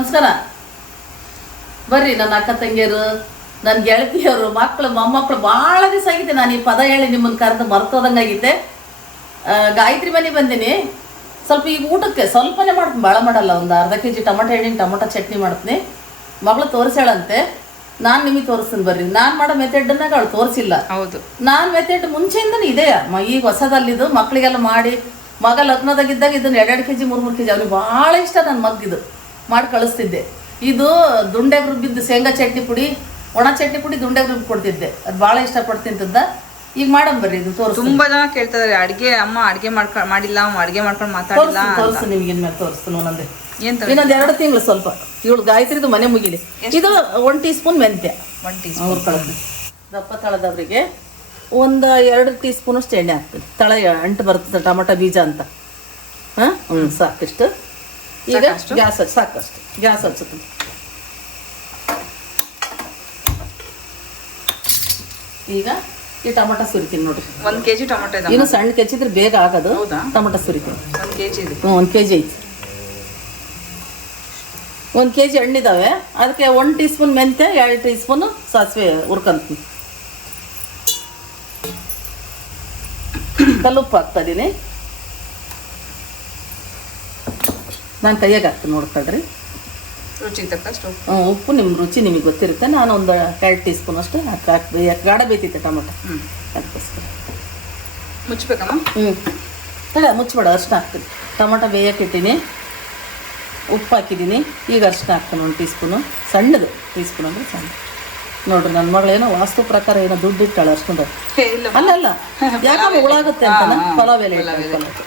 ನಮಸ್ಕಾರ. ಬರ್ರಿ ನನ್ನ ಅಕ್ಕ ತಂಗಿಯರು ನನ್ನ ಗೆಳತಿಯರು ಮಕ್ಕಳು ಮೊಮ್ಮಕ್ಕಳು ಭಾಳ ದಿವಸ ಆಗಿದೆ ನಾನು ಈ ಪದ ಹೇಳಿ ನಿಮ್ಮನ್ನು ಕರೆದು ಮರ್ತೋದಂಗಾಗಿದ್ದೆ ಗಾಯತ್ರಿ ಮನೆ ಬಂದೀನಿ. ಸ್ವಲ್ಪ ಈಗ ಊಟಕ್ಕೆ ಸ್ವಲ್ಪನೇ ಮಾಡ್ತೀನಿ ಭಾಳ ಮಾಡಲ್ಲ ಒಂದು ಅರ್ಧ ಕೆ ಜಿ ಟೊಮೊಟೊ ಎಣ್ಣೆ ಟೊಮೊಟೊ ಚಟ್ನಿ ಮಾಡ್ತೀನಿ. ಮಗಳು ತೋರಿಸ್ಯಾಳಂತೆ ನಾನು ನಿಮಗೆ ತೋರಿಸ್ತೀನಿ ಬರ್ರಿ. ನಾನು ಮಾಡೋ ಮೆಥಡ್ನಾಗ ಅವಳು ತೋರಿಸಿಲ್ಲ. ಹೌದು. ನಾನು ಮೆಥಡ್ ಮುಂಚೆಯಿಂದನೂ ಇದೆ. ಮ- ಈಗ ಹೊಸದಲ್ಲಿದ್ದು ಮಕ್ಕಳಿಗೆಲ್ಲ ಮಾಡಿ ಮಗ ಲಗ್ನದಾಗಿದ್ದಾಗ ಇದನ್ನ ಎರಡೆರಡು ಕೆ ಜಿ ಮೂರು ಮೂರು ಕೆ ಜಿ ಅವ್ನಿಗೆ ಭಾಳ ಇಷ್ಟ ನನ್ನ ಮಗ್ಗಿದು. ಮಾಡಿ ಕಳಿಸ್ತಿದ್ದೆ. ಇದು ದುಂಡೆಗೆ ರುಬ್ಬಿದ್ದು ಶೇಂಗಾ ಚಟ್ನಿ ಪುಡಿ ಒಣ ಚಟ್ನಿ ಪುಡಿ ದುಂಡೆಗೆ ರುಬ್ಬಿ ಕೊಡ್ತಿದ್ದೆ. ಅದು ಭಾಳ ಇಷ್ಟಪಟ್ಟು ತಿಂತಿದ್ದ ಈಗ ಮಾಡಮ್ ಬರ್ರಿ ಇದು ತೋರಿಸ್ತೀನಿ. ತುಂಬಾ ಜನ ಕೇಳ್ತಾ ಅಡಿಗೆ ಅಡ್ಗೆ ಅಮ್ಮ ಅಡಿಗೆ ಮಾಡ್ಕೊಂಡು ಮಾಡಿಲ್ಲ ಅಡಿಗೆ ಮಾಡ್ಕೊಂಡು ಮಾತಾಡಿಲ್ಲ ನಿಮ್ಗೆ ಇನ್ಮೇಲೆ ತೋರಿಸ್ತೀನಿ ಒಂದೊಂದೇ. ಇನ್ನೊಂದು ಎರಡು ತಿಂಗಳು ಸ್ವಲ್ಪ. ಇವಳು ಗಾಯತ್ರಿದು ಮನೆ ಮುಗಿಲಿ. ಇದು ಒನ್ ಟೀ ಸ್ಪೂನ್ ಮೆಂತ್ಯ ಒನ್ ಟೀ ಸ್ಪೂನ್ ದಪ್ಪ ತಳದವರಿಗೆ ಒಂದು ಎರಡು ಟೀ ಸ್ಪೂನ್ ಅಷ್ಟು ಎಣ್ಣೆ ಹಾಕ್ತದೆ ತಳ ಅಂಟು ಬರ್ತದೆ ಟೊಮಟೊ ಬೀಜ ಅಂತ. ಹಾಂ? ಸಾಕಿಷ್ಟು ಈಗ? ಗ್ಯಾಸ್ ಹಚ್ಚಿ ಸಾಕಷ್ಟು. ಗ್ಯಾಸ್ ಹಚ್ಚುತ್ತೆ ಈಗ ಈ ಟೊಮಟೊ ಸುರಿತೀನಿ ನೋಡ್ರಿ. ಒಂದ್ ಕೆಜಿ ಟೊಮೆಟೊ ಇದೆ ಇನ್ನು ಸಣ್ಣ ಕೆಚ್ಚಿದ್ರೆ ಬೇಗ ಆಗೋದು? ಟೊಮಟೊ ಸುರಿತೀನಿ. ಒಂದ್ ಕೆಜಿ ಇದೆ. ಹ್ಞೂ ಒಂದು ಕೆ ಜಿ ಐತಿ. ಒಂದು ಕೆ ಜಿ ಹಣ್ಣಿದ್ದಾವೆ ಅದಕ್ಕೆ ಒಂದು ಟೀ ಸ್ಪೂನ್ ಮೆಂತ್ಯ ಎರಡು ಟೀ ಸ್ಪೂನು ಸಾಸಿವೆ ಹುರ್ಕೊಂತೀನಿ. ಕಲ್ಲುಪ್ಪು ಹಾಕ್ತಾ ಇದೀನಿ. ನಾನು ಕೈಯಾಗ ಹಾಕ್ತೀನಿ ನೋಡ್ಕೊಳ್ರಿ ರುಚಿಗೆ ತಕ್ಕಷ್ಟು ಹ್ಞೂ ಉಪ್ಪು ನಿಮ್ಮ ರುಚಿ ನಿಮಗೆ ಗೊತ್ತಿರುತ್ತೆ. ನಾನು ಒಂದು ಎರಡು ಟೀ ಸ್ಪೂನ್ ಅಷ್ಟು ಹಾಕಿ ಹಾಕಿ ಗಾಢ ಬೇಯ್ತೈತೆ ಟೊಮೊಟೊ. ಹ್ಮ್. ಅದಕ್ಕೋಸ್ಕರ. ಮುಚ್ಚಬೇಕಮ್ಮ ಹ್ಞೂ ತಡ ಮುಚ್ಚಬೇಡ ಅರ್ಶಿನ ಹಾಕ್ತೀನಿ. ಟೊಮೊಟೊ ಬೇಯಕ್ಕೆ ಇಟ್ಟೀನಿ. ಉಪ್ಪು ಹಾಕಿದ್ದೀನಿ ಈಗ ಅರ್ಶಿನ ಹಾಕ್ತೀನಿ ಒಂದು ಟೀ ಸ್ಪೂನು. ಸಣ್ಣದು ಟೀ ಸ್ಪೂನ್ ಅಂದರೆ ಸಣ್ಣ ನೋಡ್ರಿ ನನ್ನ ಮಗಳೇನೋ ವಾಸ್ತು ಪ್ರಕಾರ ಏನೋ ದುಡ್ಡು ಇಟ್ಟಾಳೆ ಅರ್ಶಿನದ ಇಲ್ಲ ಅಲ್ಲ ಅಲ್ಲ ಯಾಕಂದ್ರೆ ಉಳಾಗುತ್ತೆ ಅಂತ ಫಲ ಬೆಲೆ ಪಲಾವ್ ಎಲೆ ಪಲಾವ್ ಎಲೆ. ಇಟ್ಟಾಳೆ. ತಂದು.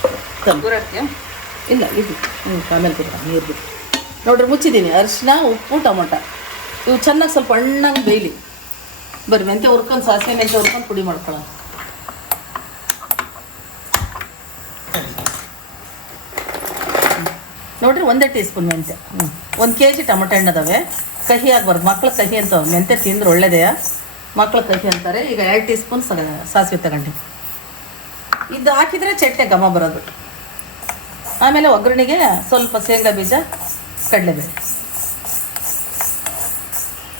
ದೂರ ಇಡ್ತೀಯಾ ಇಲ್ಲ ಇದು ಹ್ಞೂ ಆಮೇಲೆ ಕೊಡ್ತಾ ನೀರು ಬಿಟ್ಟು. ನೋಡ್ರಿ ಮುಚ್ಚಿದ್ದೀನಿ. ಅರಿಶಿನ ಉಪ್ಪು ಟೊಮೊಟೊ. ಇವು ಚೆನ್ನಾಗಿ ಸ್ವಲ್ಪ ಹಣ್ಣಂಗೆ ಬೇಯಲಿ. ಬರ್ರಿ ಮೆಂತ್ಯ ಹುರ್ಕೊಂಡು ಸಾಸಿವೆ ಮೆಂತ್ಯ ಹುರ್ಕೊಂಡು ಪುಡಿ ಮಾಡ್ಕೊಳ್ಳೋಣ. ನೋಡ್ರಿ ಒಂದೇ ಟೀ ಸ್ಪೂನ್ ಮೆಂತ್ಯ. ಹ್ಞೂ ಒಂದು ಕೆ ಜಿ ಟೊಮೊಟೊ ಹಣ್ಣು ಅದಾವೆ ಕಹಿ ಆಗ್ಬಾರ್ದು. ಮಕ್ಳು ಕಹಿ ಅಂತ ಮೆಂತ್ಯ ತಿಂದ್ರೆ ಒಳ್ಳೆಯದೇ ಮಕ್ಳು ಕಹಿ ಅಂತಾರೆ. ಈಗ ಎರಡು ಟೀ ಸ್ಪೂನ್ ಸಾಸಿವೆ ತಗೊಂಡು ಇದು ಹಾಕಿದರೆ ಚಟ್ನಿ ಘಮ ಬರೋದು. ಆಮೇಲೆ ಒಗ್ಗರಣೆಗೆ ಸ್ವಲ್ಪ ಶೇಂಗಾ ಬೀಜ, ಕಡಲೆಬೇಳೆ.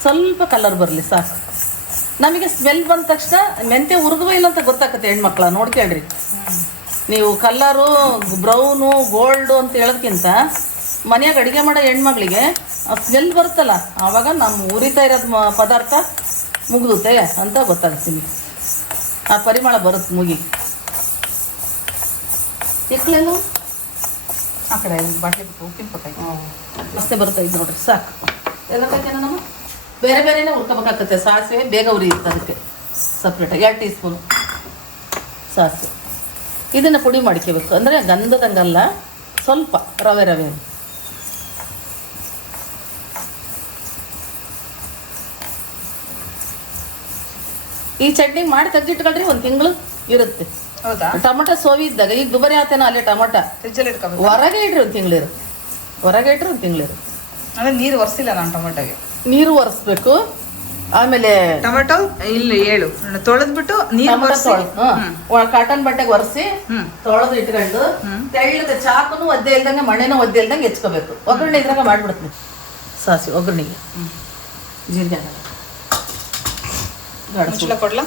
ಸ್ವಲ್ಪ ಕಲರ್ ಬರಲಿ ಸಾಕು. ನಮಗೆ ಸ್ಮೆಲ್ ಬಂದ ತಕ್ಷಣ ಮೆಂತೆ ಹುರಿದ್ವ ಇಲ್ಲ ಅಂತ ಗೊತ್ತಾಗುತ್ತೆ ಹೆಣ್ಮಕ್ಳ ನೋಡ್ಕೇಳ್ರಿ ನೀವು ಕಲ್ಲರು ಬ್ರೌನು ಗೋಲ್ಡು ಅಂತ ಹೇಳೋದಕ್ಕಿಂತ ಮನೆಯಾಗ ಅಡುಗೆ ಮಾಡೋ ಹೆಣ್ಮಗಳಿಗೆ ಸ್ಮೆಲ್ ಬರುತ್ತಲ್ಲ, ಆವಾಗ ನಮ್ಮ ಉರಿತಾ ಇರೋದು ಪದಾರ್ಥ ಮುಗಿದುತ್ತೆ ಅಂತ ಗೊತ್ತಾಗ್ತೀನಿ ಆ ಪರಿಮಳ ಬರುತ್ತೆ ಮುಗಿ. ಇಕ್ಲೇನು? ಆ ಕಡೆ ಬಾಟ್ಲಿ ಉಪ್ಪಿನ ಕೊಟ್ಟಾಯ್ತು ಅಷ್ಟೇ ಬರ್ತೈತೆ ನೋಡ್ರಿ? ಸಾಕು. ಎಲ್ಲ ನಮ್ಮ ಬೇರೆ ಬೇರೆನೇ ಹುರ್ಕೋಬೇಕಾಗತ್ತೆ. ಸಾಸಿವೆ ಬೇಗ ಉರಿಯುತ್ತೆ ಅದಕ್ಕೆ. ಸಪ್ರೇಟಾಗಿ ಎರಡು ಟೀ ಸ್ಪೂನು ಸಾಸಿವೆ. ಇದನ್ನು ಪುಡಿ ಮಾಡ್ಕೋಬೇಕು ಅಂದರೆ ಗಂಧದಂಗಲ್ಲ ಸ್ವಲ್ಪ ರವೆ ರವೆ ಈ ಚಟ್ನಿ ಮಾಡಿ ತೆಗ್ದಿಟ್ಕೊಳ್ರಿ ಒಂದು ತಿಂಗಳು ಇರುತ್ತೆ. ಹೌದಾ? ಟೊಮಟೊ ಸೋವಿ ಇದ್ದಾಗ ಈಗ ದುಬಾರಿ ಆತೇನ ಅಲ್ಲೇ ಟೊಮಟೊ. ಫ್ರಿಜ್ಜಲ್ಲಿ ಇಟ್ಕೋಬೇಕು. ಹೊರಗೆ ಇಡ್ರಿ ಒಂದು ತಿಂಗಳಿರು. ಹೊರಗೆ ಇಟ್ರಿ ಒಂದು ತಿಂಗಳಿರು. ಅಂದ್ರೆ ನೀರು ಒರೆಸಿಲ್ಲ ನಾನು ಟೊಮೆಟೊಗೆ. ನೀರು ಒರೆಸ್ಬೇಕು. ಆಮೇಲೆ ಟೊಮೆಟೊ ಇಲ್ಲಿ ಏಳು. ತೊಳೆದ್ಬಿಟ್ಟು ನೀರು ಕಾಟನ್ ಬಟ್ಟೆಗೆ ಒರೆಸಿ ತೊಳೆದು ಇಟ್ಕೊಂಡು ತೆಳ್ಳದ ಚಾಕುನು ಒದ್ದೆ ಇಲ್ದಂಗೆ ಮಣ್ಣೆನೂ ಒದ್ದೆ ಇಲ್ದಂಗೆ ಹೆಚ್ಕೋಬೇಕು ಒಗ್ಗರಣೆ ಇದ್ರಾಗ ಮಾಡ್ಬಿಡ್ತೀನಿ. ಸಾಸಿ ಒಗ್ಗರಣೆಗೆ. ಜೀರಿಗೆ ಕೊಡ್ಲಾ?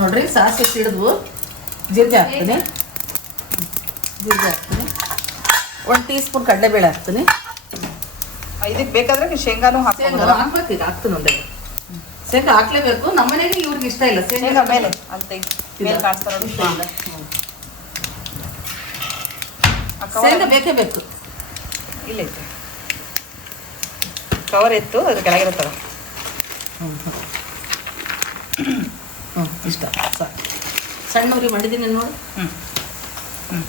ನೋಡ್ರಿ ಸಾಸಿವೆ ಸಿಡಿದ್ವು ಜೀರಿಗೆ ಹಾಕ್ತೀನಿ. ಜೀರಿಗೆ ಹಾಕ್ತೀನಿ. ಒಂದು ಟೀ ಸ್ಪೂನ್ ಕಡಲೆಬೇಳೆ ಹಾಕ್ತೀನಿ. ಇದಕ್ಕೆ ಬೇಕಾದ್ರೆ ಶೇಂಗಾನು ಹಾಕ್ತೀನಿ ಹಾಕ್ಬೋದು. ಹಾಕ್ಬೇಕು ಈಗ ಹಾಕ್ತೀನಿ ಒಂದೇ. ಶೇಂಗಾ ಹಾಕ್ಲೇಬೇಕು. ನಮ್ಮನೆಗೆ ಇವ್ರಿಗೆ ಇಷ್ಟ ಇಲ್ಲ. ಶೇಂಗಾ ಮೇಲೆ. ಅಂತ. ಮೇಲೆ ಇಷ್ಟ ಇಲ್ಲ. ಶೇಂಗಾ ಬೇಕೇ ಬೇಕು. ಇಲ್ಲ ಕವರ್ ಇತ್ತು ಅದು ಕೆಳಗಿರುತ್ತಲ್ಲ. ಹ್ಞೂ ಇಷ್ಟ ಸಾಕು. ಸಣ್ಣ ಉರಿ ಮಾಡಿದ್ದೀನಿ ನೋಡಿ ಹ್ಞೂ ಹ್ಞೂ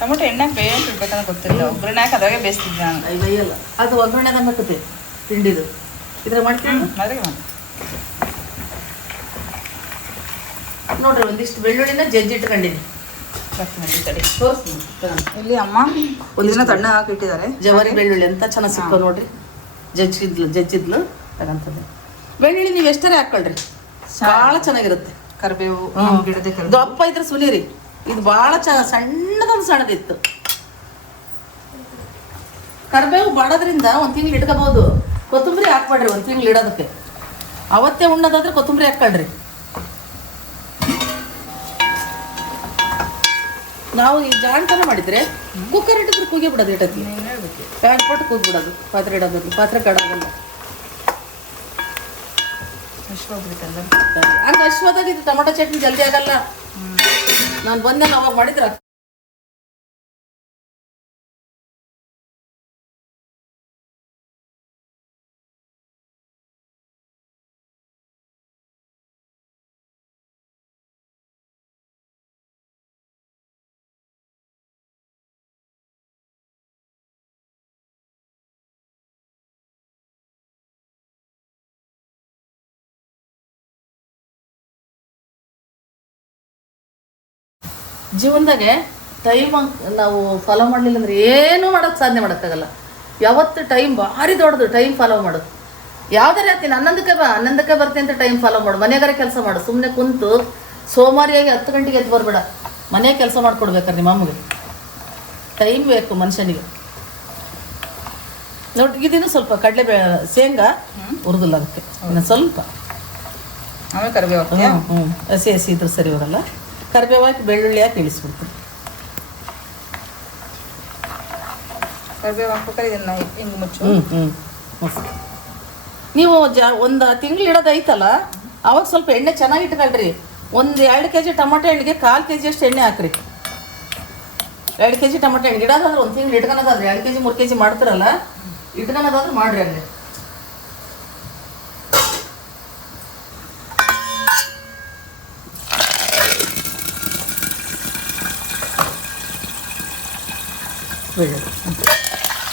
ಟೊಮೊಟೊ ಎಣ್ಣೆ ಬೇಯಂತ ಇಡ್ಬೇಕಂತ ಗೊತ್ತಿಲ್ಲ. ಒಗ್ಗರಣೆ ಹಾಕಿ ಅದಾಗೆ ಬೇಯಿಸ್ತಿದ್ದೆ ನಾನು ಬೇಯಲ್ಲ ಅದು ಒಗ್ಗರಣೆದಾಗ ಹಾಕುತ್ತೆ ತಿಂಡಿದು. ಇದ್ರ ಮಾಡ್ತೀನಿ ಅದ್ರಾಗೆ ಮಾಡಿ. ನೋಡ್ರಿ ಒಂದಿಷ್ಟು ಬೆಳ್ಳುಳ್ಳಿನ ಜಜ್ಜಿ ಇಟ್ಕೊಂಡಿನಿ. ಇಲ್ಲಿ ಅಮ್ಮ? ಒಂದಿನ ತಣ್ಣ ಹಾಕಿ ಇಟ್ಟಿದ್ದಾರೆ. ಜವಾರಿ ಬೆಳ್ಳುಳ್ಳಿ ಅಂತ ಚೆನ್ನಾಗಿ ಸಿಕ್ಕೋ ನೋಡ್ರಿ. ಜಜ್ಜಿದ್ಲು ಜಜ್ಜಿದ್ಲು ತಗಂತದ್ದು. ಬೆಳ್ಳುಳ್ಳಿ ನೀವು ಎಷ್ಟರೇ ಹಾಕೊಳ್ರಿ? ಭಾಳ ಚೆನ್ನಾಗಿರುತ್ತೆ. ಕರಿಬೇವು. ಗಿಡದ ದಪ್ಪ ಇದ್ರೆ ಸುಲಿರಿ. ಇದು ಭಾಳ ಚ ಸಣ್ಣದೊಂದು ಸಣ್ಣದಿತ್ತು. ಕರಿಬೇವು ಬಾಡೋದ್ರಿಂದ ಒಂದು ತಿಂಗಳು ಇಟ್ಕೋಬಹುದು ಕೊತ್ತಂಬರಿ ಹಾಕ್ಬೇಡ್ರಿ ಒಂದು ತಿಂಗಳು ಇಡೋದಕ್ಕೆ. ಅವತ್ತೇ ಉಣ್ಣೋದಾದ್ರೆ ಕೊತ್ತಂಬರಿ ಹಾಕ್ಕೊಳ್ರಿ. ನಾವು ಈ ಜಾಣತನ ಮಾಡಿದ್ರೆ ಕುಕ್ಕರ್ ಇಟ್ಟಿದ್ರೆ ಕೂಗಿ ಬಿಡೋದು ಇಟ್ಟದ್ದು ಪ್ಯಾನ್ ಪಟ್ಟು ಕೂಗ್ಬಿಡೋದು ಪಾತ್ರೆ ಇಡೋದು ಪಾತ್ರೆ ಕಡೋದಲ್ಲ. ಹಂಗೆ ಹಂಗ ಅಶ್ವದಾಗ ಇದು ಟೊಮೊಟೊ ಚಟ್ನಿ ಜಲ್ದಿ ಆಗಲ್ಲ. ನಾನು ಬಂದೆ ಅವಾಗ ಮಾಡಿದ್ರ ಜೀವನದಾಗೆ ಟೈಮ್ ನಾವು ಫಾಲೋ ಮಾಡಲಿಲ್ಲ ಅಂದ್ರೆ ಏನೂ ಮಾಡೋಕ್ಕೆ ಸಾಧನೆ ಮಾಡೋಕ್ಕಾಗಲ್ಲ. ಯಾವತ್ತು ಟೈಮ್ ಭಾರಿ ದೊಡ್ಡದು ಟೈಮ್ ಫಾಲೋ ಮಾಡು. ಯಾವ್ದಾರ ಹತ್ತಿನ ಹನ್ನೊಂದಕ್ಕೆ ಬಾ ಹನ್ನೊಂದಕ್ಕೆ ಬರ್ತೀನಿ ಅಂತ ಟೈಮ್ ಫಾಲೋ ಮಾಡು. ಮನೆಗಾರ ಕೆಲಸ ಮಾಡು. ಸುಮ್ಮನೆ ಕುಂತು ಸೋಮಾರಿಯಾಗಿ ಹತ್ತು ಗಂಟೆಗೆ ಎದ್ದು ಬರಬೇಡ. ಮನೆ ಕೆಲಸ ಮಾಡ್ಕೊಡ್ಬೇಕಾರೆ ನಿಮ್ಮ ಅಮ್ಮಗೆ. ಟೈಮ್ ಬೇಕು ಮನುಷ್ಯನಿಗೆ. ನೋಡಿ ಇದನ್ನು ಸ್ವಲ್ಪ ಕಡಲೆ ಬೇ ಶೇಂಗಾ ಹುರಿದಿಲ್ಲ ಅದಕ್ಕೆ. ಸ್ವಲ್ಪ. ಆಮೇಲೆ ಕರಿಬೇವು ಹ್ಞೂ ಹ್ಞೂ ಹಸಿ ಹಸಿ ಇದ್ರೆ ಸರಿ ಹೋಗಲ್ಲ ಕರಿಬೇವು ಹಾಕಿ ಬೆಳ್ಳುಳ್ಳಿ ಹಾಕಿ ಇಳಿಸ್ಬಿಡ್ತೀನಿ. ಕರಿಬೇವು ಹಾಕ್ಬೇಕಾದ್ರೆ ಇದನ್ನ ಹಿಂಗೆ ಮುಚ್ಚು. ಹ್ಞೂ ಹ್ಞೂ ನೀವು ಜ ಒಂದು ತಿಂಗಳು ಇಡೋದು ಐತಲ್ಲ ಅವಾಗ ಸ್ವಲ್ಪ ಎಣ್ಣೆ ಚೆನ್ನಾಗಿ ಇಟ್ಕೊಳ್ರಿ. ಒಂದು ಎರಡು ಕೆ ಜಿ ಟೊಮೊಟೊ ಹಣ್ಣಿಗೆ ಕಾಲು ಕೆ ಜಿಯಷ್ಟು ಎಣ್ಣೆ ಹಾಕ್ರಿ. ಎರಡು ಕೆ ಜಿ ಟೊಮೊಟೊ ಹಣ್ಣು ಇಡೋದಾದ್ರೆ ಒಂದು ತಿಂಗಳು ಇಟ್ಕೊಳೋದಾದ್ರೆ ಎರಡು ಕೆ ಜಿ ಮೂರು ಕೆ ಜಿ ಮಾಡ್ತಿರಲ್ಲ ಇಟ್ಕೊಳೋದಾದ್ರೆ ಮಾಡ್ರಿ ಹಂಗೆ. ಬೆಳ್ಳುಳ್ಳಿ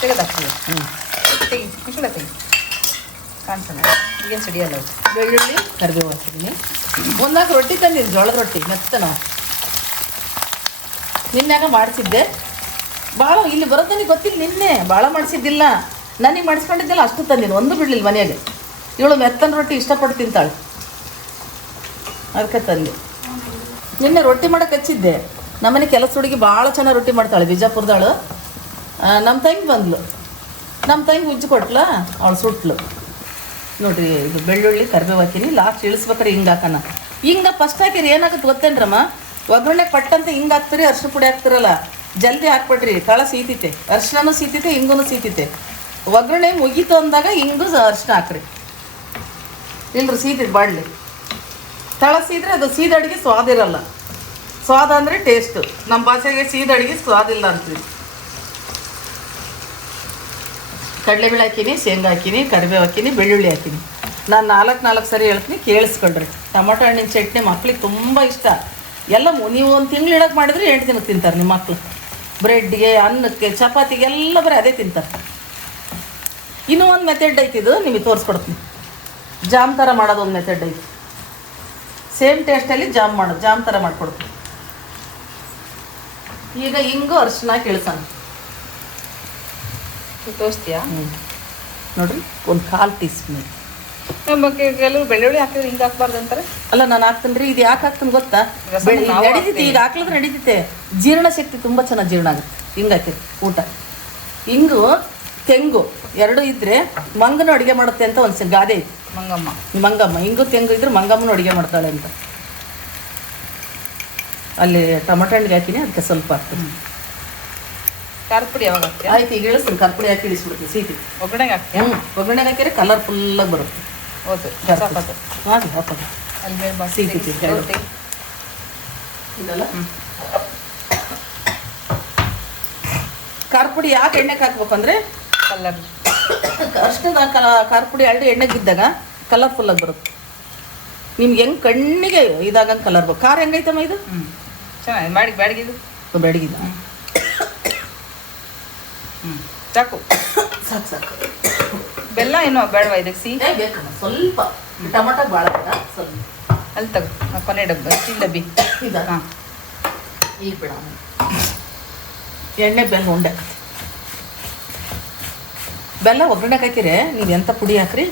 ತೆಗೆದು ಹಾಕ್ತೀವಿ ಹ್ಞೂ ತೆಗಿ ಮುಚ್ಚಳ ತೆಗಿ ಕಾಣಿಸಲ್ಲ ಈಗೇನು ಸಿಡಿಯಲ್ಲ ಅದು. ಬೆಳ್ಳುಳ್ಳಿ ಕರಿಬೇವು ಹಾಕಿದ್ದೀನಿ. ಒಂದಾಕ ರೊಟ್ಟಿ ತಂದಿದ್ದು ಜೋಳದ ರೊಟ್ಟಿ ಮತ್ತೆ ನಾವು ನಿನ್ನಾಗ ಮಾಡಿಸಿದ್ದೆ. ಭಾಳ ಇಲ್ಲಿ ಬರೋದು ನನಗೆ ಗೊತ್ತಿಲ್ಲ ನಿನ್ನೆ. ಭಾಳ ಮಾಡಿಸಿದ್ದಿಲ್ಲ. ನನಗೆ ಮಾಡಿಸ್ಕೊಂಡಿದ್ದೆಲ್ಲ ಅಷ್ಟು ತಂದಿನಿ ಒಂದು ಬಿಡಲಿಲ್ಲ ಮನೆಯಲ್ಲಿ. ಇವಳು ಮೆತ್ತನ ರೊಟ್ಟಿ ಇಷ್ಟಪಟ್ಟು ತಿಂತಾಳೆ. ಅದಕ್ಕೆ ತಂದೆ. ನಿನ್ನೆ ರೊಟ್ಟಿ ಮಾಡಕ್ಕೆ ಹಚ್ಚಿದ್ದೆ. ನಮ್ಮನೆ ಕೆಲಸ ಹುಡುಗಿ ಭಾಳ ಚೆನ್ನಾಗಿ ರೊಟ್ಟಿ ಮಾಡ್ತಾಳೆ ಬಿಜಾಪುರದಾಳು ನಮ್ಮ ತಂಗಿ ಬಂದ್ಲು. ನಮ್ಮ ತಂಗಿ ಉಜ್ಜಿ ಕೊಟ್ಲ, ಅವಳು ಸುಟ್ಲು. ನೋಡ್ರಿ, ಇದು ಬೆಳ್ಳುಳ್ಳಿ ಕರಿಬೇವು ಹಾಕಿನಿ ಲಾಸ್ಟ್ ಇಳಿಸ್ಬೇಕಾರೆ ಹಿಂಗೆ ಹಾಕೋಣ ಹಿಂಗೆ ಫಸ್ಟ್ ಹಾಕಿರಿ ಏನಾಗುತ್ತೆ ಗೊತ್ತೇನ್ರಮ್ಮ? ಒಗ್ಗರಣೆ ಪಟ್ಟಂತ ಹಿಂಗೆ ಹಾಕ್ತೀರಿ ಅರ್ಶಿನ ಪುಡಿ ಹಾಕ್ತಿರಲ್ಲ? ಜಲ್ದಿ ಹಾಕ್ಬಿಡ್ರಿ ತಳ ಸೀತೈತೆ ಅರ್ಶಿನೂ ಸೀತೈತೆ ಹಿಂಗೂ ಸೀತೈತೆ ಒಗ್ಗರಣೆ ಮುಗೀತು ಅಂದಾಗ ಹಿಂಗೂ ಅರ್ಶಿನ ಹಾಕ್ರಿ. ಇಲ್ರಿ, ಸೀತಿದ್ ಬಾಡ್ಲಿ. ತಳ ಸೀದ್ರೆ ಅದು ಸೀದ ಅಡುಗೆ ಸ್ವಾದ ಇರಲ್ಲ. ಸ್ವಾದ ಅಂದರೆ ಟೇಸ್ಟು ನಮ್ಮ ಭಾಷೆಗೆ ಸೀದ ಅಡುಗೆ ಸ್ವಾದಿಲ್ಲ ಅಂತೀವಿ. ಕಡಲೆಬೇಳೆ ಹಾಕಿನಿ, ಶೇಂಗಾ ಹಾಕಿನಿ, ಕರಿಬೇವು ಹಾಕಿನಿ, ಬೆಳ್ಳುಳ್ಳಿ ಹಾಕಿನಿ. ನಾನು ನಾಲ್ಕು ನಾಲ್ಕು ಸರಿ ಹೇಳ್ತೀನಿ, ಕೇಳಿಸ್ಕೊಳ್ರಿ. ಟೊಮೊಟೊ ಹಣ್ಣಿನ ಚಟ್ನಿ ಮಕ್ಳಿಗೆ ತುಂಬ ಇಷ್ಟ. ಎಲ್ಲ ನೀವು ಒಂದು ತಿಂಗಳು ಇಡೋಕೆ ಮಾಡಿದ್ರೆ ಎಂಟು ದಿನಕ್ಕೆ ತಿಂತಾರೆ ನಿಮ್ಮ ಮಕ್ಕಳು ಬ್ರೆಡ್ಗೆ, ಅನ್ನಕ್ಕೆ, ಚಪಾತಿಗೆ ಎಲ್ಲ ಬರೀ ಅದೇ ತಿಂತಾರೆ. ಇನ್ನೂ ಒಂದು ಮೆಥಡ್ ಐತಿ ಇದು, ನಿಮಗೆ ತೋರಿಸ್ಕೊಡ್ತೀನಿ. ಜಾಮ್ ಥರ ಮಾಡೋದು ಒಂದು ಮೆಥಡ್ ಐತಿ. ಸೇಮ್ ಟೇಸ್ಟಲ್ಲಿ ಜಾಮ್ ಮಾಡೋದು, ಜಾಮ್ ಥರ ಮಾಡ್ಕೊಡ್ತೀನಿ. ಈಗ ಹಿಂಗೂ ಅರಿಶಿನ ಇಳಿಸೋಣ ತೋರಿಸ್ತೀಯಾ? ನೋಡ್ರಿ ಒಂದು ಕಾಲು ಟೀ ಸ್ಪೂನ್ ಬೆಳ್ಳುಳ್ಳಿ ಹಾಕಿದ್ರೆ ಹಿಂಗೆ ಹಾಕ್ಬಾರ್ದು ಅಂತಾರೆ? ಅಲ್ಲ ನಾನು ಹಾಕ್ತೀನಿ ರೀ ಇದು ಯಾಕೆ ಹಾಕ್ತೀನಿ ಗೊತ್ತಾ? ನಡೀತೈತೆ ಈಗ ಹಾಕ್ಲಿದ್ರೆ ನಡೀತೈತೆ. ಜೀರ್ಣ ಶಕ್ತಿ ತುಂಬ ಚೆನ್ನಾಗಿ ಜೀರ್ಣ ಆಗುತ್ತೆ. ಹಿಂಗಾಕಿ ಊಟ. ಹಿಂಗು ತೆಂಗು ಎರಡು ಇದ್ರೆ ಮಂಗನ ಅಡುಗೆ ಮಾಡುತ್ತೆ ಅಂತ ಒಂದು ಗಾದೆ ಐತಿ. ಮಂಗಮ್ಮ. ಮಂಗಮ್ಮ ಹಿಂಗು ತೆಂಗು ಇದ್ರೆ ಮಂಗಮ್ಮನ ಅಡುಗೆ ಮಾಡ್ತಾಳೆ ಅಂತ. ಅಲ್ಲಿ ಟೊಮಟೊ ಹಣ್ಣಿಗೆ ಹಾಕಿನಿ ಅದಕ್ಕೆ ಸ್ವಲ್ಪ ಹಾಕ್ತೀನಿ. ಖಾರದ ಪುಡಿ ಯಾವಾಗ ಹಾಕ್ತೀಯಾ? ಆಯ್ತು ಈಗ ಇಳಿಸ್ತೀನಿ. ಕರ್ಪುಡಿ ಹಾಕಿ ಇಳಿಸ್ಬಿಡ್ತೀನಿ. ಸೀಟಿ. ಒಗ್ಗರಣೆಗೆ ಹಾಕ್ತೀಯಾ? ಹ್ಞೂ ಒಗ್ಗರಣೆಗೆ ಹಾಕಿದ್ರೆ ಕಲರ್ ಫುಲ್ಲಾಗಿ ಬರುತ್ತೆ. ಓಕೆ ಸಾಕಾತು ಹಾಕಿ ಹಾಕೋದು. ಅಲ್ಲಿ ಮೇಲೆ ಬಾಸಿ ತೆಗಿ. ಇದಲ್ಲ? ಖಾರ ಪುಡಿ ಯಾಕೆ ಎಣ್ಣೆಗೆ ಹಾಕ್ಬೇಕಂದ್ರೆ? ಕಲ್ಲರ್ ಅಷ್ಟದ ಖಾರ ಪುಡಿ ಎರಡು ಎಣ್ಣೆಗೆ ಬಿದ್ದಾಗ ಕಲರ್ಫುಲ್ಲಾಗಿ ಬರುತ್ತೆ. ನಿಮ್ಗೆ ಹೆಂಗೆ ಕಣ್ಣಿಗೆ ಇದಾಗಂಗೆ ಕಲರ್ ಬೇಕು. ಖಾರ ಹೆಂಗೈತಮ್ಮ ಇದು? ಚೆನ್ನಾಗಿ ಮಾಡಿ ಬ್ಯಾಡಗಿದು ಬೆಳಗಿದ ಹ್ಞೂ ಚಾಕು. ಸಾಕು ಸಾಕು. ಬೆಲ್ಲ ಏನು ಬೇಡವಾ ಇದಕ್ಕೆ? ಸಿಹಿ? ಏ, ಬೇಕಮ್ಮ ಸ್ವಲ್ಪ. ಟೊಮೊಟೊ ಭಾಳ ಬೇಡ ಸ್ವಲ್ಪ. ಅಲ್ಲಿ ತಗೋ. ಕೊನೆ ಡಬ್ಬ ಸ್ಟೀಲ್ ಡಬ್ಬಿ ಇದಾ? ಹಾಂ. ಈಗ ಬಿಡ ಎಣ್ಣೆ ಬೆಲ್ಲ ಉಂಡೆ. ಬೆಲ್ಲ ಒಗ್ಗರಣೆ ಹಾಕಿರಿ ನೀವು ಎಂಥ ಪುಡಿ ಹಾಕ್ರಿ?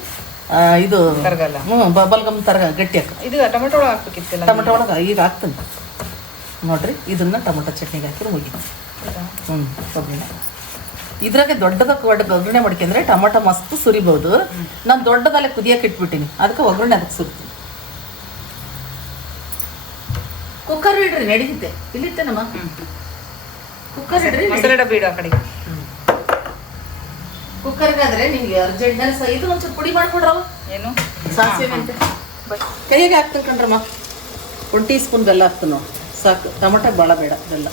ಇದು ತರಗಲ್ಲ. ಹ್ಞೂ ಬಲ್ಗಮ್ ತರಗ ಗಟ್ಟಿ ಹಾಕ. ಇದು ಟೊಮೆಟೊ ಒಳಗೆ ಹಾಕ್ಬೇಕಿತ್ತಲ್ಲ ಟೊಮೆಟೊ ಒಳಗೆ ಈಗ ಹಾಕ್ತೀನಿ. ನೋಡ್ರಿ ಇದನ್ನ ಟೊಮೆಟೊ ಚಟ್ನಿಗೆ ಹಾಕಿದ್ರೆ ಮುಗಿ ಹ್ಞೂ ಒಗ್ಗರಣೆ. ಇದ್ರಾಗೆ ದೊಡ್ಡದಕ್ಕೆ ಒಡ್ಡ ಒಗ್ಗರಣೆ ಮಾಡ್ಕೊಂಡ್ರೆ ಟೊಮೊಟೊ ಮಸ್ತ್ ಸುರಿಬೋದು. ನಾನು ದೊಡ್ಡದಲ್ಲೇ ಕುದಿಯಕ್ಕೆ ಇಟ್ಬಿಟ್ಟಿನಿ. ಅದಕ್ಕೆ ಒಗ್ಗರಣೆ ಅದಕ್ಕೆ ಸುರ್ತೀನಿ. ಕುಕ್ಕರ್ ಇಡ್ರಿ ನಡೀತೆ ಇಲ್ಲಿತ್ತೆ ನಮ್ಮ ಕುಕ್ಕರ್ ಇಡ್ರಿ ಬೀಡ ಆ ಕಡೆಗೆ ಕುಕ್ಕರ್ಗಾದ್ರೆ ನಿಮ್ಗೆ ಅರ್ಜೆಂಟ್ ಇದು ಒಂಚೂರು ಪುಡಿ ಮಾಡ್ಕೊಡ್ರವ? ಏನು? ಸಾಸಿವೆ ಅಂತ ಕೈಗೆ ಹಾಕ್ತೀನಿ ಕಣ್ರಮ್ಮ. ಒಂದು ಟೀ ಸ್ಪೂನ್ ಬೆಲ್ಲ ಹಾಕ್ತೀನಿ ನೋಡಿ. ಸಾಕು. ಟೊಮೊಟೊ ಭಾಳ ಬೇಡ ಬೆಲ್ಲ.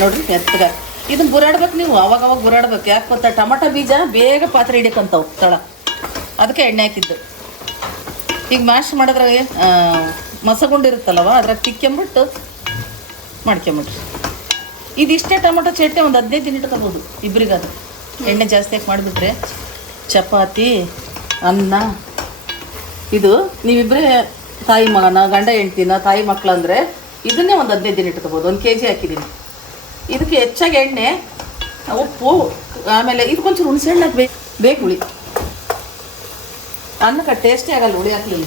ನೋಡ್ರಿ ಎತ್ತಗ ಇದನ್ನ ಗುರಾಡ್ಬೇಕು ನೀವು ಅವಾಗ ಅವಾಗ ಬುರಾಡ್ಬೇಕು. ಯಾಕೆ ಗೊತ್ತಾ? ಟೊಮಟೊ ಬೀಜ ಬೇಗ ಪಾತ್ರೆ ಹಿಡಿಯಕಂತವು ತಳ. ಅದಕ್ಕೆ ಎಣ್ಣೆ ಹಾಕಿದ್ದು. ಈಗ ಮ್ಯಾಶ್ ಮಾಡಿದ್ರಾಗೆ ಆ, ಮಸಗುಂಡು ಇರುತ್ತಲ್ಲವ ಅದ್ರಾಗ ತಿಕ್ಕೊಂಬಿಟ್ಟು ಮಾಡ್ಕೊಂಬಿಟ್ರಿ. ಇದಿಷ್ಟೇ ಟೊಮೊಟೊ ಚಟ್ನಿ ಒಂದು ಹದಿನೈದು ದಿನ ಇಟ್ಕೋಬೋದು ಇಬ್ಬರಿಗದು ಎಣ್ಣೆ ಜಾಸ್ತಿ ಹಾಕಿ ಮಾಡಿಬಿಟ್ರೆ ಚಪಾತಿ ಅನ್ನ. ಇದು ನೀವಿಬ್ಬರೇ ತಾಯಿ ಮಗನ ಗಂಡ ಹೆಂಡ್ತಿನ ತಾಯಿ ಮಕ್ಕಳು ಅಂದರೆ ಇದನ್ನೇ ಒಂದು ಹದಿನೈದು ದಿನ ಇಟ್ಕೋಬೋದು ಒಂದು ಕೆ ಜಿ ಹಾಕಿದ್ದೀನಿ. ಇದಕ್ಕೆ ಹೆಚ್ಚಾಗಿ ಎಣ್ಣೆ ಉಪ್ಪು ಆಮೇಲೆ ಇದಕ್ಕೊಂಚೂರು ಹುಣಸೆ ಹಣ್ಣು ಹಾಕ್ಬೇಕು. ಬೇಕು ಹುಳಿ. ಅನ್ನಕ್ಕೆ ಟೇಸ್ಟೇ ಆಗಲ್ಲ ಹುಳಿ ಹಾಕ್ಲಿಲ್ಲ.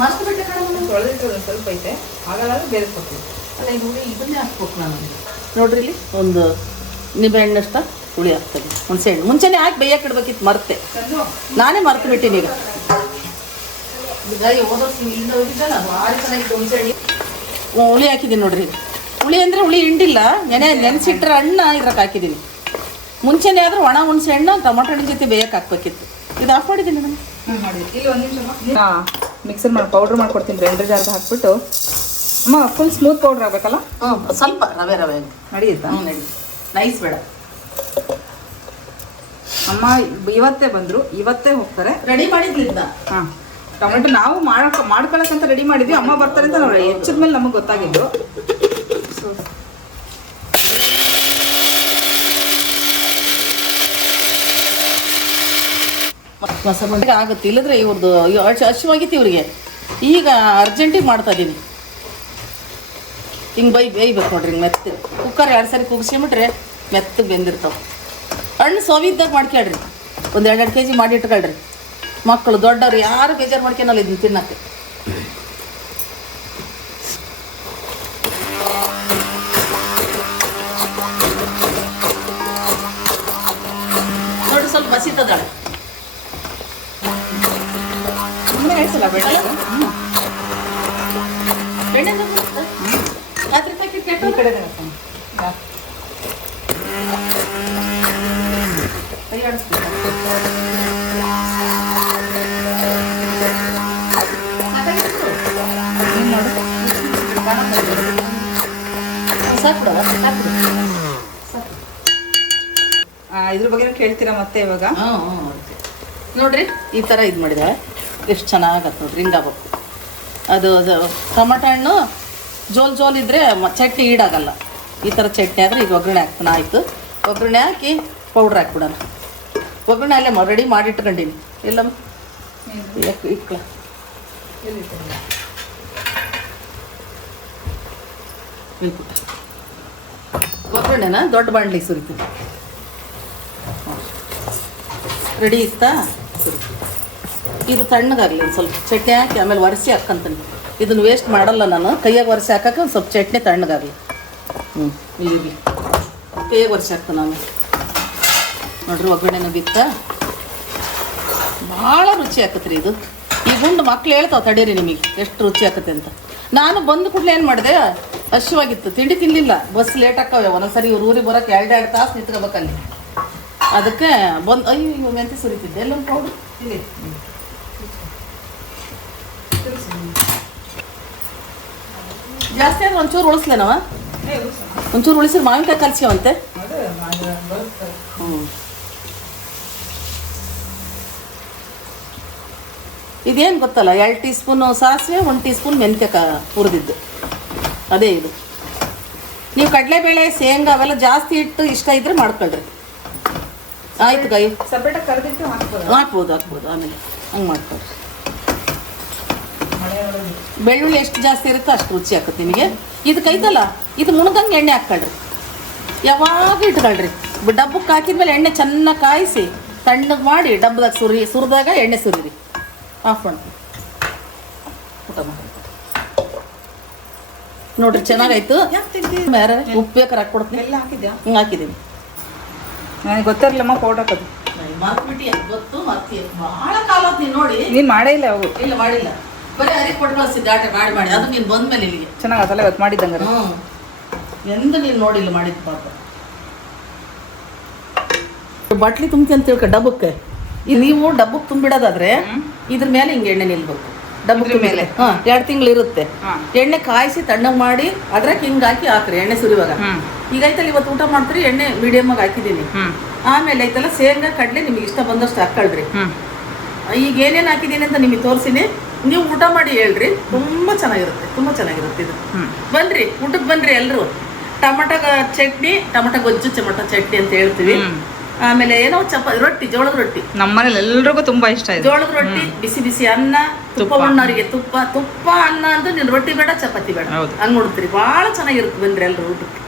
ಮಸ್ತ್ ಬಿಟ್ಟೆ ಕಣಮ್ಮ. ತೊಳೆದಿಟ್ಟು ಒಂದು ಸ್ವಲ್ಪ ಐತೆ. ಹಾಗಾದ್ರೆ ಬೇರೆ ಕೊಡ್ತೀವಿ. ಅಲ್ಲ ಇದು ಹುಳಿ ಇದನ್ನೇ ಹಾಕ್ಬೇಕು ನಾನು. ನೋಡ್ರಿ ಇಲ್ಲಿ ಒಂದು ನಿಂಬೆ ಹಣ್ಣಷ್ಟ ಹುಳಿ ಹಾಕ್ತದೆ ಹುಣಸೆ ಹಣ್ಣು. ಮುಂಚೆನೇ ಹಾಕಿ ಬೇಯಕ್ಕೆ ಇಡ್ಬೇಕಿತ್ತು ಮರ್ತೆ. ನಾನೇ ಮರ್ತು ಬಿಟ್ಟಿನಿ ಈಗ ಹುಳಿ ಹಾಕಿದ್ದೀನಿ ನೋಡ್ರಿ ಹುಳಿ ಅಂದರೆ ಹುಳಿ ಹಿಂಡಿಲ್ಲ. ನೆನೆ ನೆನೆಸಿಟ್ಟರೆ ಹಣ್ಣ ಇದ್ರಾಗ ಹಾಕಿದ್ದೀನಿ ಮುಂಚೆನೇ ಆದರೂ ಒಣ ಹುಣಸೆ ಹಣ್ಣು ಟೊಮೊಟೊ ಹಣ್ಣಿನ ಜೊತೆ ಬೇಯಕ್ಕೆ ಹಾಕ್ಬೇಕಿತ್ತು. ಇದು ಆಫ್ ಮಾಡಿದ್ದೀನಿ ಮೇಡಮ್. ನಿಮಿಷ ಮಿಕ್ಸರ್ ಮಾಡಿ ಪೌಡ್ರ್ ಮಾಡ್ಕೊಡ್ತೀನಿ ರೆಂಡ್ರಿ ಜಾರ್ಗೆ ಹಾಕ್ಬಿಟ್ಟು. ಅಮ್ಮ ಫುಲ್ ಸ್ಮೂತ್ ಪೌಡ್ರ್ ಆಗಬೇಕಲ್ಲ? ಹ್ಞೂ ಸ್ವಲ್ಪ ರವೆ ರವೆ ನಡೆಯುತ್ತಾ? ಹ್ಞೂ ನಡಿ ನೈಸ್ ಬೇಡ. ಅಮ್ಮ ಇವತ್ತೇ ಬಂದ್ರು ಇವತ್ತೇ ಹೋಗ್ತಾರೆ. ರೆಡಿ ಮಾಡಿದ್ಲಿದ್ದ ಹಾಂ. ಟೊಮೆಟೊ ನಾವು ಮಾಡಕ್ ಮಾಡ್ಕೊಳಕ್ಕಂತ ರೆಡಿ ಮಾಡಿದ್ವಿ. ಅಮ್ಮ ಬರ್ತಾರೆ ಅಂತ ನೋಡಿ ಹೆಚ್ಚದ ಮೇಲೆ ನಮಗೆ ಗೊತ್ತಾಗಿದ್ದು. ಮಸಗುಂಡಿಗೆ ಆಗುತ್ತೆ. ಇಲ್ಲದ್ರೆ ಇವ್ರದ್ದು ಹಸಿವಾಗಿತ್ತು ಇವರಿಗೆ. ಈಗ ಅರ್ಜೆಂಟಿಗೆ ಮಾಡ್ತಾ ಇದ್ದೀನಿ ಹಿಂಗೆ ಬೈ, ಬೇಯ್ಬೇಕು ನೋಡ್ರಿ, ಹಿಂಗೆ ಮೆತ್ತ. ಕುಕ್ಕರ್ ಎರಡು ಸರಿ ಕುಗ್ಸ್ಕೊಂಬಿಟ್ರೆ ಮೆತ್ತಗೆ ಬೆಂದಿರ್ತಾವೆ. ಹಣ್ಣು ಸೋವಿದ್ದಾಗ ಮಾಡ್ಕೊಳ್ರಿ ಒಂದು ಎರಡೆರಡು ಕೆ ಜಿ ಮಾಡಿ ಇಟ್ಕೊಳ್ರಿ. ಮಕ್ಕಳು ದೊಡ್ಡವ್ರು ಯಾರು ಬೇಜಾರು ಮಾಡ್ಕೊಳಲ್ಲ ಇದನ್ನ ತಿನ್ನಕ್ಕೆ. ನೋಡಿ ಸ್ವಲ್ಪ ಬಸಿತದಾಳೆ ಕೆಟ್ಟು ಕಡೆ ಸಾಕು ಇದ್ರ ಬಗ್ಗೆ ಕೇಳ್ತೀರಾ ಮತ್ತೆ ಇವಾಗ. ನೋಡ್ರಿ. ಈ ತರ ಇದು ಮಾಡಿದಾಳೆ ಎಷ್ಟು ಚೆನ್ನಾಗತ್ತೆ ನೋಡ್ರಿ ಹಿಂಗಾಗಬೇಕು ಅದು ಅದು ಟೊಮಟೊ ಹಣ್ಣು ಜೋಲ್ ಜೋಲ್ ಇದ್ದರೆ ಚಟ್ನಿ ಈಡಾಗಲ್ಲ. ಈ ಥರ ಚಟ್ನಿ ಆದರೆ ಈಗ ಒಗ್ಗರಣೆ ಹಾಕ್ತಾನೆ ಆಯಿತು. ಒಗ್ಗರಣೆ ಹಾಕಿ ಪೌಡ್ರ್ ಹಾಕ್ಬಿಡೋಣ. ಒಗ್ಗರಣೆ ಅಲ್ಲೇ ರೆಡಿ ಮಾಡಿ ಇಟ್ಕೊಂಡೀನಿ. ಇಲ್ಲ ಇಕ್ಕಳ. ಒಗ್ಗರಣೆನ ದೊಡ್ಡ ಬಾಣಲಿ ಸುರಿತೀನಿ. ರೆಡಿ ಇತ್ತಾ? ಸರಿ. ಇದು ತಣ್ಣಗಾಗಲಿ ಒಂದು ಸ್ವಲ್ಪ ಚಟ್ನಿ ಹಾಕಿ, ಆಮೇಲೆ ಒರೆಸಿ ಹಾಕ್ಕಂತೀನಿ ಇದನ್ನು ವೇಸ್ಟ್ ಮಾಡಲ್ಲ ನಾನು. ಕೈಯಾಗ ಒರೆಸಿ ಹಾಕಕ್ಕೆ ಒಂದು ಸ್ವಲ್ಪ ಚಟ್ನಿ ತಣ್ಣಗಾಗಲಿ. ಹ್ಞೂ ಇಲ್ಲಿ ಕೈಯಾಗ ಒರೆಸಿ ಹಾಕ್ತೇನೆ ನಾನು. ನೋಡ್ರಿ ಒಗ್ಗರಣೆನ ಬಿತ್ತ ಭಾಳ ರುಚಿ ಆಕತ್ರಿ ಇದು. ಈ ಗುಂಡು ಮಕ್ಳು ಹೇಳ್ತಾವೆ ತಡೀರಿ ನಿಮಗೆ ಎಷ್ಟು ರುಚಿ ಆಕತ್ತೆ ಅಂತ. ನಾನು ಬಂದ ಕೂಡಲೇ ಏನು ಮಾಡಿದೆ? ಹಶುವಾಗಿತ್ತು ತಿಂಡಿ ತಿನ್ನಲಿಲ್ಲ ಬಸ್ ಲೇಟ್ ಆಕ್ಕವೆ ಒಂದೊಂದ್ಸರಿ ಇವ್ರ ಊರಿಗೆ ಬರೋಕ್ಕೆ ಎರಡು ಎರಡು ತಾಸು ನಿಂತ್ಕೋಬೇಕಲ್ಲಿ. ಅದಕ್ಕೆ ಬಂದು ಅಯ್ಯೋ ಮೆಂತೆ ಸುರಿತಿದ್ದೆ. ಎಲ್ಲೊಂದು ಪೌಡ್ರು ಇಲ್ಲಿ ಜಾಸ್ತಿ ಆದ್ರೆ ಒಂಚೂರು ಉಳಿಸ್ಲೇನವ? ಒಂಚೂರು ಉಳಿಸಿದ್ರೆ ಮಾವಿನಕಾಯಿ ಕಲ್ಸ್ಯವಂತೆ. ಹ್ಞೂ ಇದೇನು ಗೊತ್ತಲ್ಲ ಎರಡು ಟೀ ಸ್ಪೂನು ಸಾಸಿವೆ ಒಂದು ಟೀ ಸ್ಪೂನ್ ಮೆಂತ್ಯ ಕ ಹುರಿದಿದ್ದು. ಅದೇ ಇದು. ನೀವು ಕಡಲೆಬೇಳೆ ಶೇಂಗಾ ಅವೆಲ್ಲ ಜಾಸ್ತಿ ಇಟ್ಟು ಇಷ್ಟ ಇದ್ರೆ ಮಾಡ್ಕೊಳ್ರಿ. ಆಯ್ತು ಕೈ. ಸಪ್ರೇಟಾಗಿ ಕರೆದಿಟ್ಟು ಹಾಕ್ಬೋದು? ಹಾಕ್ಬೋದು ಹಾಕ್ಬೋದು ಆಮೇಲೆ ಹಂಗೆ ಮಾಡ್ಕೊಳ್ರಿ. ಬೆಳ್ಳುಳ್ಳಿ ಎಷ್ಟು ಜಾಸ್ತಿ ಇರುತ್ತೋ ಅಷ್ಟು ರುಚಿ ಆಗುತ್ತೆ ನಿಮಗೆ. ಇದು ಕೈತಲ್ಲ ಇದು ಮುಣ್ದಂಗೆ ಎಣ್ಣೆ ಹಾಕ್ಕೊಳ್ರಿ. ಯಾವಾಗ ಇಟ್ಕೊಳ್ರಿ. ಡಬ್ಬಕ್ಕೆ ಹಾಕಿದ ಹಾಕಿದ್ಮೇಲೆ ಎಣ್ಣೆ ಚೆನ್ನಾಗಿ ಕಾಯಿಸಿ ತಣ್ಣಗೆ ಮಾಡಿ ಡಬ್ಬದಾಗ ಸುರಿ ಸುರಿದಾಗ ಎಣ್ಣೆ ಸುರಿರಿ. ಆಫ್ ಮಾಡಿ. ಊಟ ಮಾಡಿ. ನೋಡ್ರಿ ಚೆನ್ನಾಗಾಯ್ತು. ಬೇರೆ ಉಪ್ಪು ಬೇಕಾರೆ ಹಾಕ್ಕೊಡ್ತೀನಿ ಎಲ್ಲ ಹಾಕಿದ್ಯಾ? ಹಿಂಗೆ ಹಾಕಿದ್ದೀನಿ. ನನಗೆ ಗೊತ್ತಿರಲಿಲ್ಲಮ್ಮ ಪೌಡರ್ ಹಾಕೋದು. ಮರ್ತ್ಬಿಟ್ಟು ಗೊತ್ತು ಮರ್ತಿ ಭಾಳ ಕಾಲ ನೋಡಿ. ನೀನು ಮಾಡೇ ಇಲ್ಲ ಅವು. ಇಲ್ಲ ಮಾಡಿಲ್ಲ. ಬರೀ ಹರಿ ಕೊಟ್ಟು ಕಳಿಸಿದ್ದೆ ಆಟ ಮಾಡಿ ಮಾಡಿ. ಅದು ನೀನು ಬಂದ್ಮೇಲೆ ಇಲ್ಲಿಗೆ ಚೆನ್ನಾಗಿ ಅದಲ್ಲ ಇವತ್ತು ಮಾಡಿದ್ದಂಗಾರೆ ಹ್ಞೂ ಎಂದು ನೀನು ನೋಡಿಲ್ಲ ಮಾಡಿದ ಪಾಪ. ಬಟ್ಲಿ ತುಂಬಿ ಅಂತ ತಿಳ್ಕೊ ಡಬ್ಬಕ್ಕೆ. ಈ ನೀವು ಡಬ್ಬಕ್ಕೆ ತುಂಬಿಡೋದಾದ್ರೆ ಇದ್ರ ಮೇಲೆ ಹಿಂಗೆ ಎಣ್ಣೆ ನಿಲ್ಬೇಕು. ಡಬ್ಬಕ್ಕೆ ಮೇಲೆ? ಹಾಂ ಎರಡು ತಿಂಗಳು ಇರುತ್ತೆ. ಎಣ್ಣೆ ಕಾಯಿಸಿ ತಣ್ಣಗೆ ಮಾಡಿ ಅದ್ರಾಗ ಹಿಂಗೆ ಹಾಕಿ ಹಾಕ್ರಿ ಎಣ್ಣೆ ಸುರಿವಾಗ. ಈಗ ಐತಲ್ಲ ಇವತ್ತು ಊಟ ಮಾಡ್ತೀರಿ ಎಣ್ಣೆ ಮೀಡಿಯಂ ಆಗಿ ಹಾಕಿದ್ದೀನಿ. ಆಮೇಲೆ ಐತಲ್ಲ ಶೇಂಗಾ ಕಡಲೆ ನಿಮಗೆ ಇಷ್ಟ ಬಂದಷ್ಟು ಹಾಕೊಳ್ರಿ. ಈಗ ಏನೇನು ಹಾಕಿದ್ದೀನಿ ಅಂತ ನಿಮಗೆ ತೋರಿಸಿನಿ. ನೀವು ಊಟ ಮಾಡಿ ಹೇಳ್ರಿ ತುಂಬ ಚೆನ್ನಾಗಿರುತ್ತೆ ತುಂಬ ಚೆನ್ನಾಗಿರುತ್ತೆ ಇದು. ಬನ್ರಿ ಊಟಕ್ಕೆ ಬನ್ರಿ ಎಲ್ಲರೂ ಟಮಟ ಚಟ್ನಿ ಟಮಟ ಗೊಜ್ಜು ಚಮಟ ಚಟ್ನಿ ಅಂತ ಹೇಳ್ತೀವಿ. ಆಮೇಲೆ ಏನೋ ಚಪ ರೊಟ್ಟಿ ಜೋಳದ ರೊಟ್ಟಿ. ನಮ್ಮನೇಲಿ ಎಲ್ಲರಿಗೂ ತುಂಬಾ ಇಷ್ಟ ಇದೆ. ಜೋಳದ ರೊಟ್ಟಿ ಬಿಸಿ ಬಿಸಿ ಅನ್ನ ತುಪ್ಪ ಉಣ್ಣೋರಿಗೆ ತುಪ್ಪ ತುಪ್ಪ ಅನ್ನ ಅಂದ್ರೆ ನೀನು ರೊಟ್ಟಿ ಬೇಡ ಚಪಾತಿ ಬೇಡ. ಹಂಗ್ ನೋಡ್ತೀರಿ ಭಾಳ ಚೆನ್ನಾಗಿರುತ್ತೆ ಬನ್ರಿ ಎಲ್ಲರೂ ಊಟಕ್ಕೆ.